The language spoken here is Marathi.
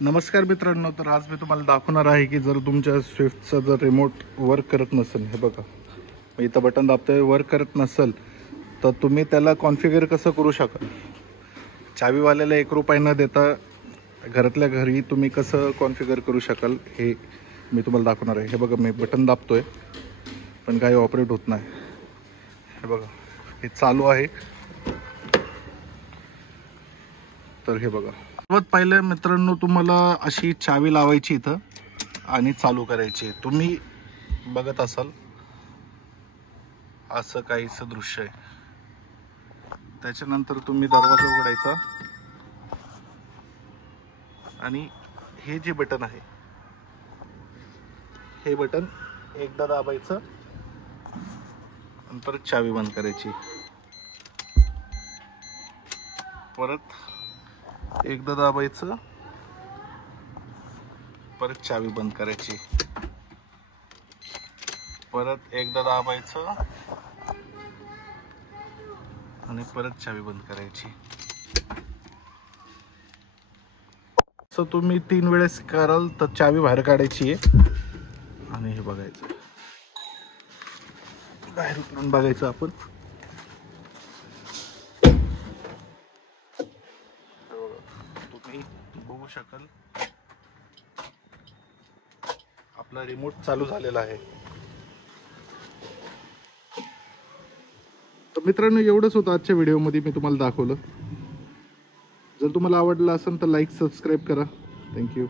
नमस्कार मित्रांनो, तर आज मी तुम्हाला दाखवणार आहे की जर तुमच्या स्विफ्टचा जर रिमोट वर्क करत नसेल, हे बघा मी इथं बटन दाबतोय, वर्क करत नसेल तर तुम्ही त्याला कॉन्फिगर कसं करू शकाल. चावीवाल्याला 1 रुपया न देता घरातल्या घरी तुम्ही कसं कॉन्फिगर करू शकाल हे मी तुम्हाला दाखवणार आहे. हे बघा मी बटन दाबतोय पण काही ऑपरेट होत नाही. हे बघा हे चालू आहे. तर हे बघा, सर्वात पहिले मित्रांनो तुम्हाला अशी चावी लावायची इथं आणि चालू करायची. तुम्ही बघत असाल असं काहीसं दृश्य आहे. त्याच्यानंतर तुम्ही दरवाजा उघडायचा आणि हे जे बटन आहे हे बटन एकदा दाबायचं आणि परत चावी बंद करायची. परत एकदा दाबायचं, परत चावी बंद करायची. परत एकदा दाबायचं आणि परत चावी बंद करायची. असं तुम्ही 3 वेळेस कराल तर चावी बाहेर काढायची आहे आणि हे बघायचं, बाहेर उतरून बघायचं आपण. तुम्ही बघू शकाल आपला रिमोट चालू झालेला आहे. तर मित्रांनो, एवढंच होतं आजच्या व्हिडिओमध्ये मी तुम्हाला दाखवलं. जर तुम्हाला आवडलं असेल तर लाईक सबस्क्राईब करा. थँक्यू.